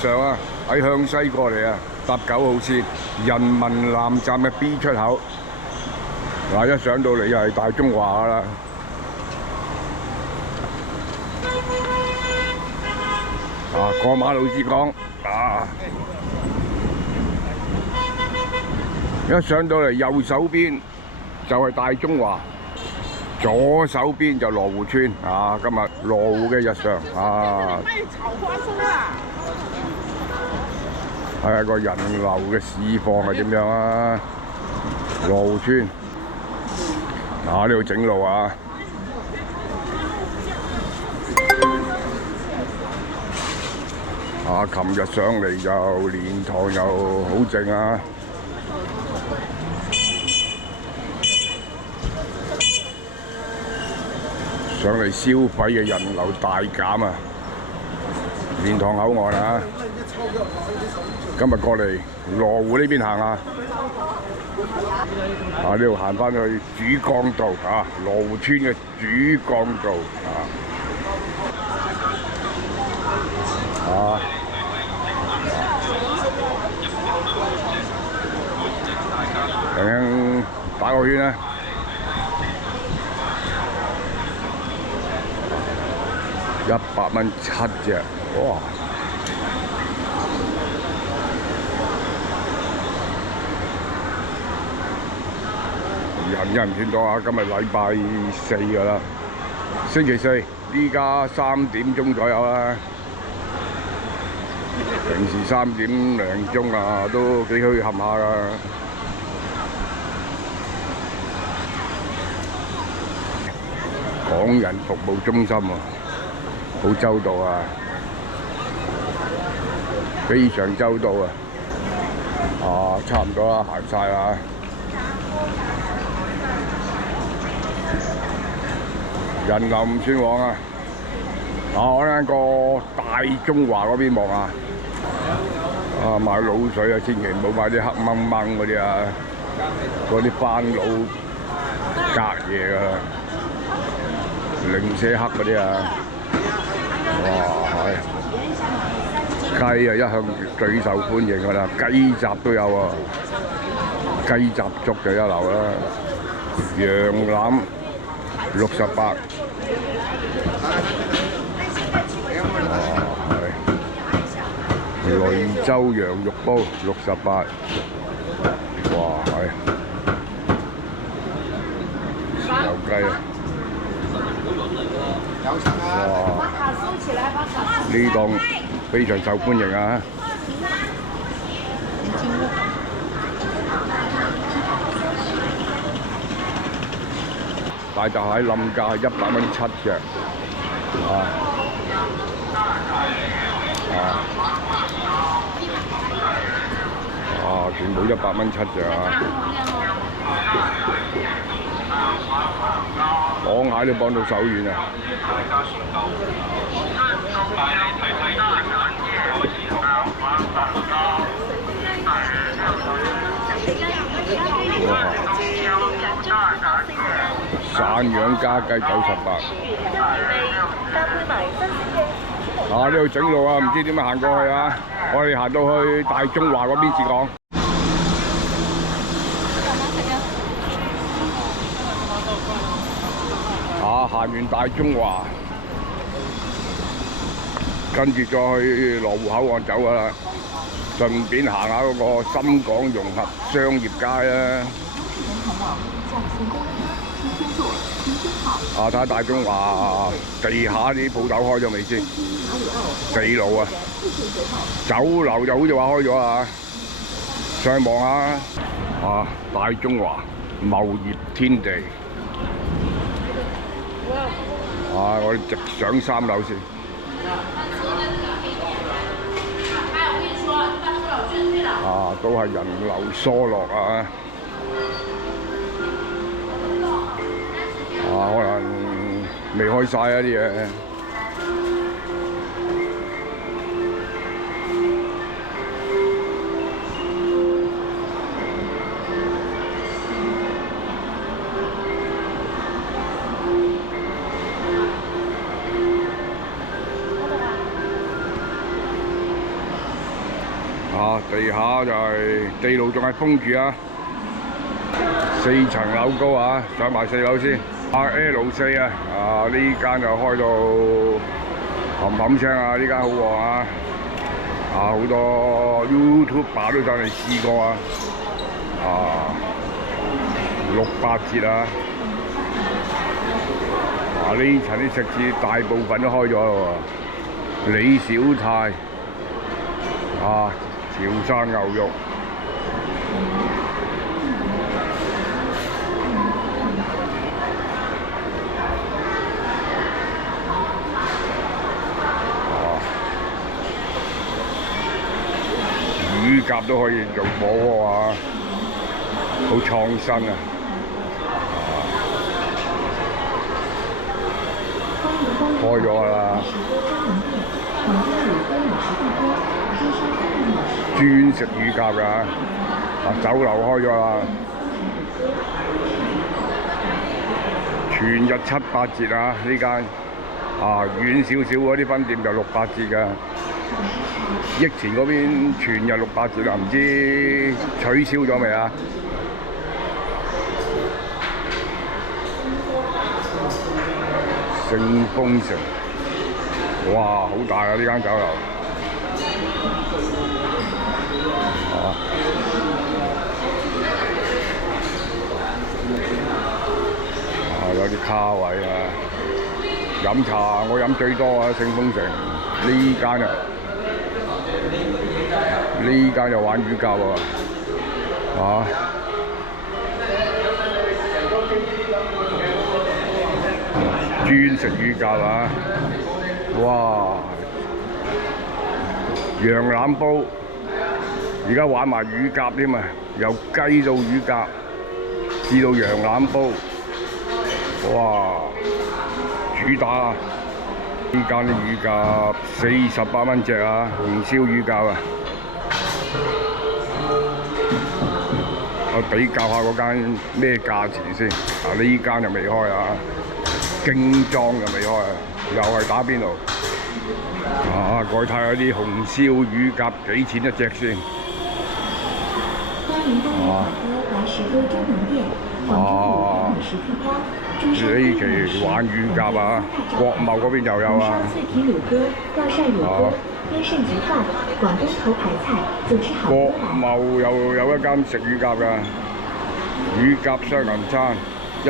上啊，喺向西過嚟啊，搭9號線人民南站嘅 B 出口。嗱，一上到嚟又係大中華啦。啊，過馬路至講啊，一上到嚟右手邊就係大中華。左手邊就羅湖村啊！今日羅湖嘅日常啊，賣炒花生啊！睇下個人流嘅市況係點樣啊？羅湖村啊，呢度整路啊！啊，琴日上嚟就蓮塘又好靜啊！上嚟消費嘅人流大減啊！蓮塘口岸啊，今日過嚟羅湖呢邊行啊！啊，呢度行翻去主江道啊，羅湖村嘅主江道啊！輕打個圈啊！100蚊7隻，哇！人唔算多啊，今日禮拜4㗎啦，星期4，依家3點鐘左右啦。平時3點零鐘啊，都幾墟冚下㗎。港人服務中心啊！好周到啊，非常周到啊！啊，差唔多啦，行晒啦。人流唔算旺啊！啊，我喺個大中華嗰邊望啊！啊，買滷水啊，千祈唔好買啲黑掹掹嗰啲啊，嗰啲番滷隔夜㗎啦，零舍黑嗰啲啊！哇，係雞啊，一向最受歡迎㗎啦，雞雜都有啊，雞雜粥就一流啦，羊腩68，哇，係雷州羊肉煲68，哇，係豉油雞啊！哇！呢檔非常受歡迎啊！大閘蟹冧價係100蚊7隻，全部100蚊7隻啊！綁蟹都綁到手軟啊！散養家雞98。啊！呢度整路啊，唔知點樣行過去啊！我哋行到去大中華嗰邊至講。啊！行完大中華，跟住再去羅湖口岸走㗎啦，順便行下嗰個深港融合商業街啦。啊！睇下大中華地下啲鋪頭開咗未先？四路啊，酒樓就好似話開咗啊！上去望下啊！大中華貿業天地。啊！我哋直上3樓先。啊！都係人流疏落啊！啊！可能未開晒啊啲嘢。地下就係地牢仲係封住啊，4層樓高啊，上埋4樓先。L4啊，呢間就開到冚冚聲啊，呢間好旺啊！好多 YouTuber 都上嚟試過啊，6、8折啊！呢層啲食肆大部分都開咗咯喎，李小泰潮汕牛肉。乳鴿都可以做火鍋啊，好創新啊！開咗啦，專食乳鴿㗎，酒樓開咗啦，全日7、8折啊！呢間遠少少嗰啲分店就6、8折㗎。益前嗰邊全日6、8折啦，唔知取消咗未啊？聖豐城，哇，好大啊！呢間酒樓，有啲卡位啊！飲茶我飲最多啊，聖豐城呢間啊！呢間又玩乳鴿喎，專食乳鴿啊！哇，羊腩煲，而家玩埋乳鴿添啊！由雞到乳鴿，至到羊腩煲，哇！主打呢間啲乳鴿48蚊隻啊，紅燒乳鴿啊！我比較下嗰間咩價錢先。呢間就未開啊，京莊就未開啊，又係打邊爐。過去睇下啲紅燒乳鴿幾錢一隻先。呢期玩乳鴿啊，國貿嗰邊又有啊。國貿又有一間食乳鴿㗎，乳鴿雙人餐138，2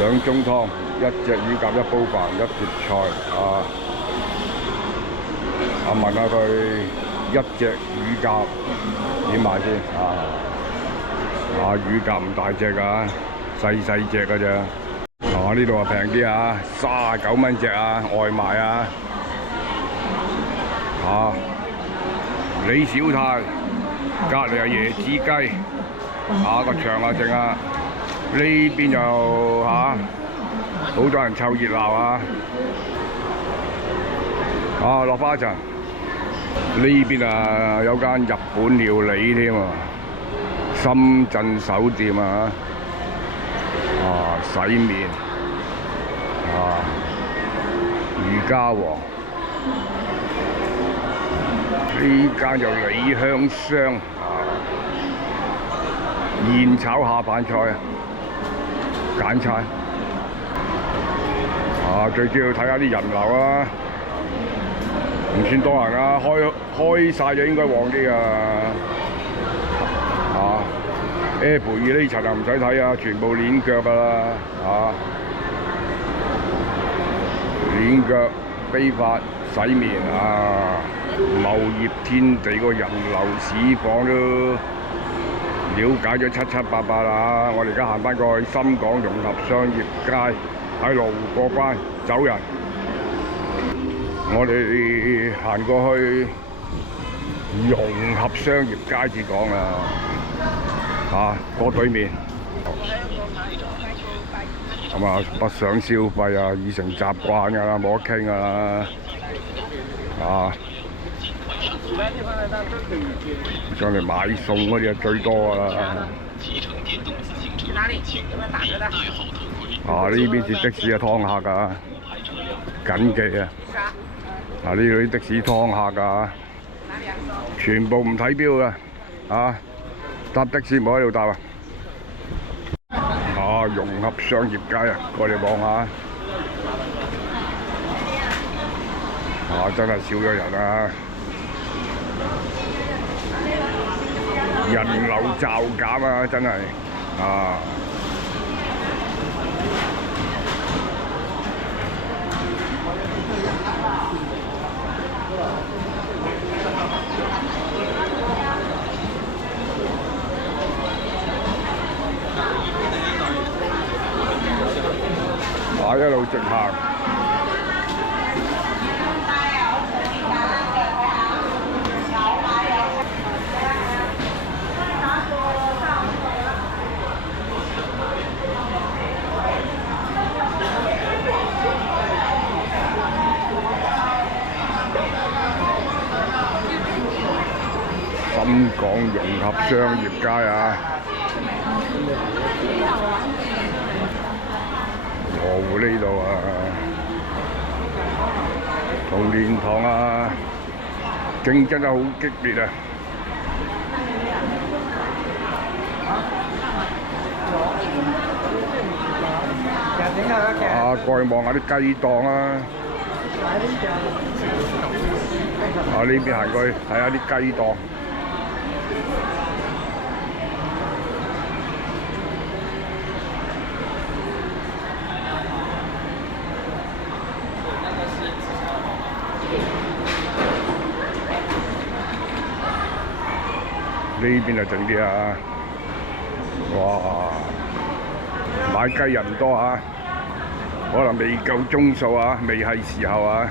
盅湯，1隻乳鴿1煲飯1碟菜問下佢1隻乳鴿點賣先乳鴿唔大隻㗎，細隻㗎啫。呢度平啲39蚊隻外賣李小泰隔離係椰子雞個場正呢邊就好多人湊熱鬧落花層呢邊有間日本料理添深圳手店洗面魚家王呢間就李香香現炒下飯菜簡餐最主要睇下啲人流唔算多人開晒就應該旺啲Apple 2呢層就唔使睇全部鏈腳㗎啦鏈腳非法洗面茂業天地個人流市況都了解咗七七八八啦。我哋而家行翻過去深港融合商業街，喺路過關走人。我哋行過去融合商業街至講過對面。北上消費已成習慣㗎啦，冇得傾㗎啦。上嚟買餸嗰啲最多㗎啦。呢邊接的士劏客㗎，緊記嗱，呢度啲的士劏客㗎，全部唔睇錶㗎，啊！搭的士唔好喺度搭啊！啊，融合商業街啊，過嚟望下。啊，真係少咗人啊！人流驟減啊，真係啊！啊，一路直行。深港融合商業街啊！羅湖呢度啊，同蓮塘啊，競爭得好激烈啊！啊，過去望下啲雞檔啊！啊，呢邊行過去睇下啲雞檔。呢邊就靜啲啊！哇，買雞人多啊，可能未夠鐘數啊，未係時候啊！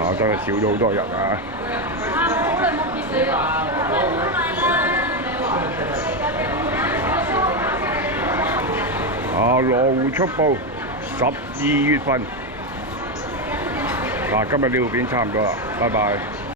啊，真係少咗好多人啊！好耐冇見你啦！啊，羅湖速報12月份。嗱，今日呢條片差唔多啦，拜拜。